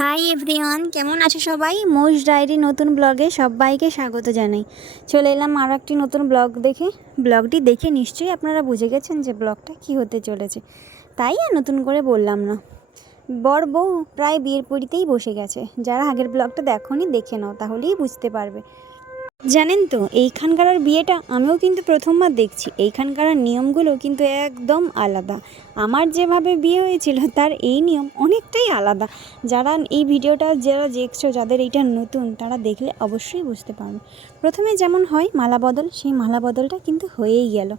Hi everyone, কেমন আছো সবাই? মোষ ডায়েরি নতুন ব্লগে সবাইকে স্বাগত জানাই। চলে এলাম আরও একটি নতুন ব্লগ দেখে। ব্লগটি দেখে নিশ্চয়ই আপনারা বুঝে গেছেন যে ব্লগটা কী হতে চলেছে, তাই আর নতুন করে বললাম না। বর বউ প্রায় বিয়ের পিঁড়িতেই বসে গেছে। যারা আগের ব্লগটা দেখোনি দেখে নাও, তাহলেই বুঝতে পারবে। জানেন তো, এইখানকার বিয়েটা আমিও কিন্তু প্রথমবার দেখছি। এইখানকার নিয়মগুলো কিন্তু একদম আলাদা। আমার যেভাবে বিয়ে হয়েছিল তার এই নিয়ম অনেকটাই আলাদা। যারা এই ভিডিওটা দেখছো, যাদের এইটা নতুন, তারা দেখলে অবশ্যই বুঝতে পারবে। প্রথমে যেমন হয় মালা বদল, সেই মালা বদলটা কিন্তু হয়েই গেল।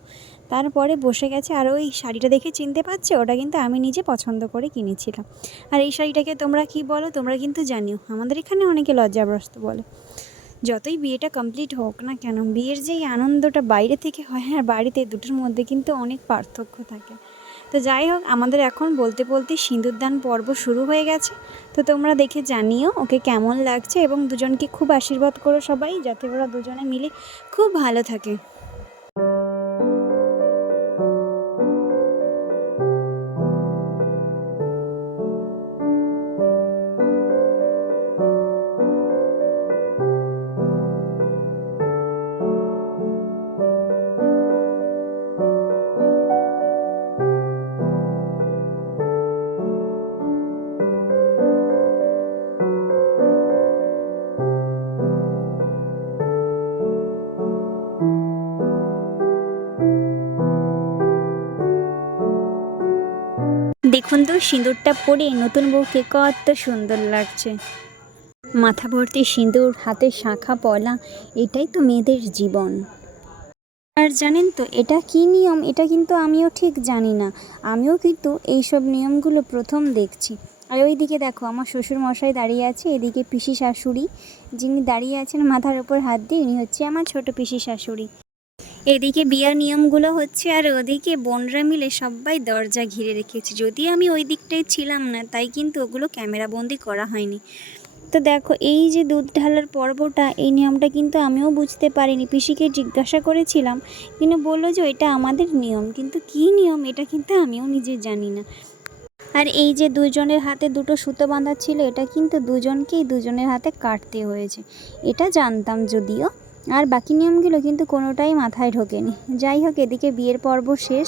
তারপরে বসে গেছে। আর ওই শাড়িটা দেখে চিনতে পারছে, ওটা কিন্তু আমি নিজে পছন্দ করে কিনেছিলাম। আর এই শাড়িটাকে তোমরা কি বলো তোমরা কিন্তু জানিও। আমাদের এখানে অনেকে লজ্জাগ্রস্ত বলে। যতই বিয়েটা কমপ্লিট হোক না কেন, বিয়ের যেই আনন্দটা বাইরে থেকে হয় আর বাড়িতে, দুটোর মধ্যে কিন্তু অনেক পার্থক্য থাকে। তো যাই হোক, আমাদের এখন বলতে বলতে সিঁদুরদান পর্ব শুরু হয়ে গেছে। তো তোমরা দেখে জানিও ওকে কেমন লাগছে, এবং দুজনকে খুব আশীর্বাদ করো সবাই, যাতে ওরা দুজনে মিলে খুব ভালো থাকে। দেখুন তো, সিঁদুরটা পরে নতুন বউকে কত সুন্দর লাগছে। মাথা ভর্তি সিঁদুর, হাতে শাঁখা পলা, এটাই তো মেয়েদের জীবন। আর জানেন তো এটা কী নিয়ম, এটা কিন্তু আমিও ঠিক জানি না। আমিও কিন্তু এইসব নিয়মগুলো প্রথম দেখছি। আর ওইদিকে দেখো, আমার শ্বশুর মশাই দাঁড়িয়ে আছে, এদিকে পিসি শাশুড়ি যিনি দাঁড়িয়ে আছেন মাথার উপর হাত দিয়ে, ইনি হচ্ছে আমার ছোট পিসি শাশুড়ি। এদিকে বিয়ার নিয়মগুলো হচ্ছে, আর ওদিকে বোনরা মিলে সবাই দরজা ঘিরে রেখেছে। যদি আমি ওই দিকটায় ছিলাম না, তাই কিন্তু ওগুলো ক্যামেরাবন্দি করা হয়নি। তো দেখো, এই যে দুধ ঢালার পর্বটা, এই নিয়মটা কিন্তু আমিও বুঝতে পারিনি। পিসিকে জিজ্ঞাসা করেছিলাম, তিনি বললো যে এটা আমাদের নিয়ম, কিন্তু কী নিয়ম এটা কিন্তু আমিও নিজে জানি না। আর এই যে দুজনের হাতে দুটো সুতো বাঁধা ছিল, এটা কিন্তু দুজনের হাতে কাটতে হয়েছে, এটা জানতাম যদিও। আর বাকি নিয়মগুলো কিন্তু কোনোটাই মাথায় ঢোকেনি। যাই হোক, এদিকে বিয়ের পর্ব শেষ।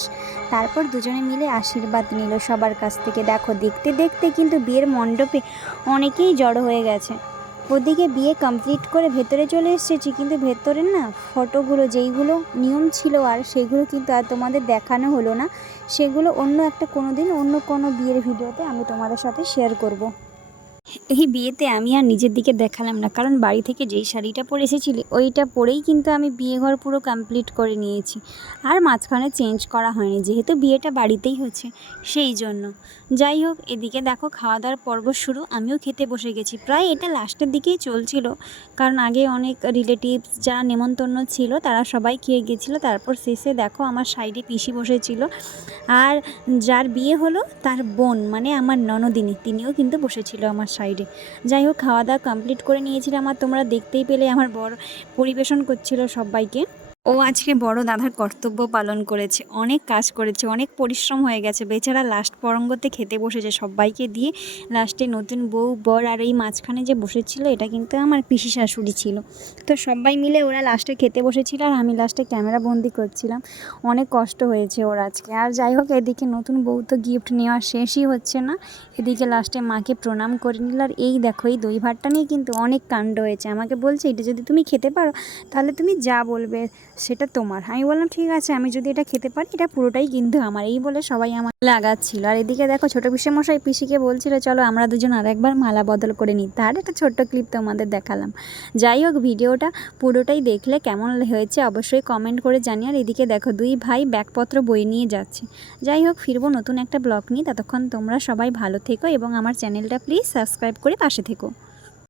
তারপর দুজনে মিলে আশীর্বাদ নিল সবার কাছ থেকে। দেখো, দেখতে দেখতে কিন্তু বিয়ের মণ্ডপে অনেকেই জড়ো হয়ে গেছে। ওদিকে বিয়ে কমপ্লিট করে ভেতরে চলে এসেছি, কিন্তু ভেতরের না ফটোগুলো, যেইগুলো নিয়ম ছিল আর সেগুলো কিন্তু আর তোমাদের দেখানো হলো না। সেগুলো অন্য একটা কোনো দিন অন্য কোনো বিয়ের ভিডিওতে আমি তোমাদের সাথে শেয়ার করব। এই বিয়েতে আমি আর নিজের দিকে দেখালাম না, কারণ বাড়ি থেকে যেই শাড়িটা পরে এসেছিলি ওইটা পরেই কিন্তু আমি বিয়েঘর পুরো কমপ্লিট করে নিয়েছি। আর মাঝখানে চেঞ্জ করা হয়নি, যেহেতু বিয়েটা বাড়িতেই হচ্ছে সেই জন্য। যাই হোক, এদিকে দেখো খাওয়া দাওয়ার পর্ব শুরু। আমিও খেতে বসে গেছি। প্রায় এটা লাস্টের দিকেই চলছিল, কারণ আগে অনেক রিলেটিভস যারা নেমন্তন্ন ছিল তারা সবাই খেয়ে গেছিলো। তারপর শেষে দেখো আমার সাইডে পিসি বসেছিল, আর যার বিয়ে হলো তার বোন মানে আমার ননদিনী, তিনিও কিন্তু বসেছিল আমার সাইডে। যাই হোক, খাওয়া দাওয়া কমপ্লিট করে নিয়েছিলাম। আর তোমরা দেখতেই পেলে আমার বড় পরিবেশন করছিল সবাইকে। ও আজকে বড় দাদার কর্তব্য পালন করেছে, অনেক কাজ করেছে, অনেক পরিশ্রম হয়ে গেছে। বেচারা লাস্ট পরঙ্গতে খেতে বসেছে সবাইকে দিয়ে। লাস্টে নতুন বউ বর আর এই মাঝখানে যে বসেছিল, এটা কিন্তু আমার পিসি শাশুড়ি ছিল। তো সবাই মিলে ওরা লাস্টে খেতে বসেছিল, আর আমি লাস্টে ক্যামেরা বন্দি করছিলাম। অনেক কষ্ট হয়েছে ওর আজকে। আর যাই হোক, এদিকে নতুন বউ তো গিফট নেওয়া শেষই হচ্ছে না। এদিকে লাস্টে মাকে প্রণাম করে নিল। আর এই দেখো, এই দই ভাতটা নিয়ে কিন্তু অনেক কাণ্ড হয়েছে। আমাকে বলছে এটা যদি তুমি খেতে পারো তাহলে তুমি যা বলবে সেটা তোমার। আমি বললাম ঠিক আছে, আমি যদি এটা খেতে পারি এটা পুরোটাই কিন্তু আমার, এই বলে সবাই আমার লাগাচ্ছিল। আর এদিকে দেখো, ছোটো পিসেমশাই পিসিকে বলছিল চলো আমরা দুজন আর একবার মালা বদল করে নিই। তার একটা ছোট্ট ক্লিপ তোমাদের দেখালাম। যাই হোক, ভিডিওটা পুরোটাই দেখলে কেমন হয়েছে অবশ্যই কমেন্ট করে জানি। আর এদিকে দেখো, দুই ভাই ব্যাগপত্র বই নিয়ে যাচ্ছে। যাই হোক, ফিরবো নতুন একটা ব্লগ নিয়ে। ততক্ষণ তোমরা সবাই ভালো থেকো, এবং আমার চ্যানেলটা প্লিজ সাবস্ক্রাইব করে পাশে থেকো।